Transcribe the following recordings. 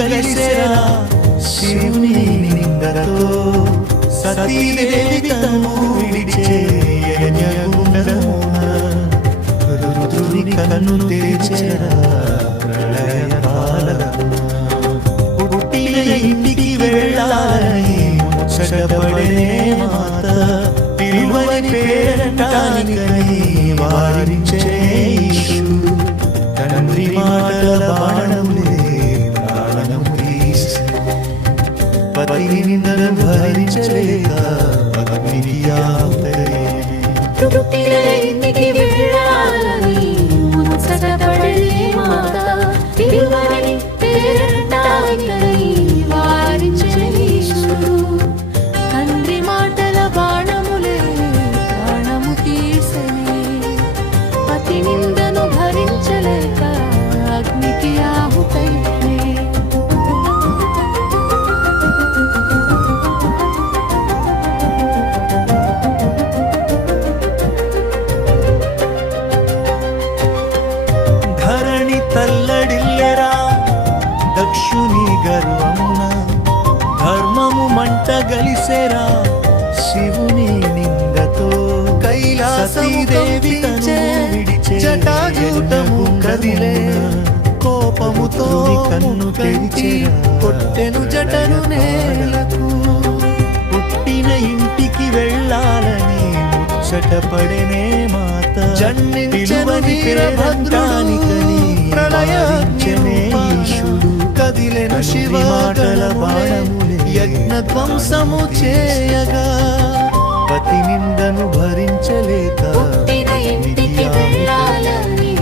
గలిసెరా శివుని నిందతో సతీదేవి తను విడిచే యజ్ఞగుండమున రుద్రుని కన్ను తెరిచెరా ప్రళయ కాలమున పుట్టిన ఇంటికి వెళ్ళాలని ముచ్చటపడే మాత పిలువని పేరంటానికని వారించే ఈశుడు తండ్రి మాటల బాణములే ప్రాణము తీసె పతి నిందను భరించలేక అగ్నికి ఆహుతైనే పుట్టిన ఇంటికి వెళ్ళాలని ముచ్చటపడే మాత పిలువని పేరంటానికని వారించే ఈశుడు తండ్రి మాటల బాణములే ప్రాణము తీసెనే పతి నిందను భరించలేక అగ్నికి ఆహుతైనే ధరణి తల్లడిల్లెరా దక్షుని గర్వమున ధర్మము మంట గలిసెరా శివుని నిందతో కైలాసదేవి విడిచే జటాజూటము కదిలే కోపముతో కన్ను తెరిచి కొట్టెను జటను నేలకు పుట్టిన ఇంటికి వెళ్ళాలని ముచ్చటపడనే మాత జన్మించని వీరభద్రానికని ప్రళయించనే ఈశుడు కదిలెను శివ మాటల బాణములే యజ్ఞ ధ్వంసము చేయగా పతి నిందను భరించలేక పుట్టిన ఇంటికి వెళ్ళాలని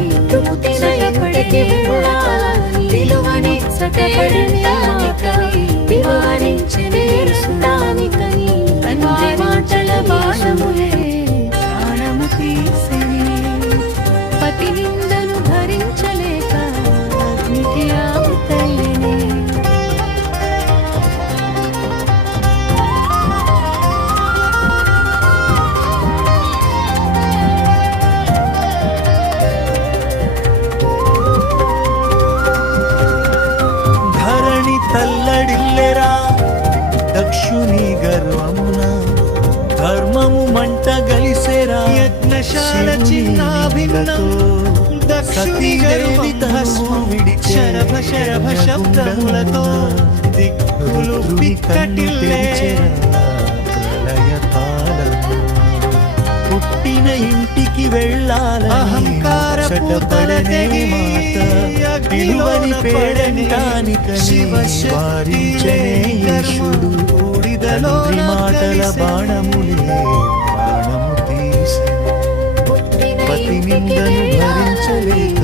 ముచ్చటపడికి వెళ్ళాలని పిలువని చటపడటానికని వివరించనే సుతానికని తండ్రి మాటల బాణములే ప్రాణము తీసెనే పతి నిందను భరించలేక అగ్నికి ఆహుతైనే ధరణి తల్లడిల్లెరా దక్షుని గర్వమున ధర్మము మంట గలిసెరా యజ్ఞశాల చిన్నాభిన్నతో దక్షుని గర్వము విడిచే శరభ శరభ శబ్దములతో దిక్కులు పిక్కటిల్లే ప్రళయ కాలము పుట్టిన ఇంటికి వెళ్ళాలని అహంకార పడనే మాత పిలువని పేరంటానికని వారించనే ఈశుడు తండ్రి మాటల బాణములే ప్రాణము తీసె పతి నిందను భరించలేక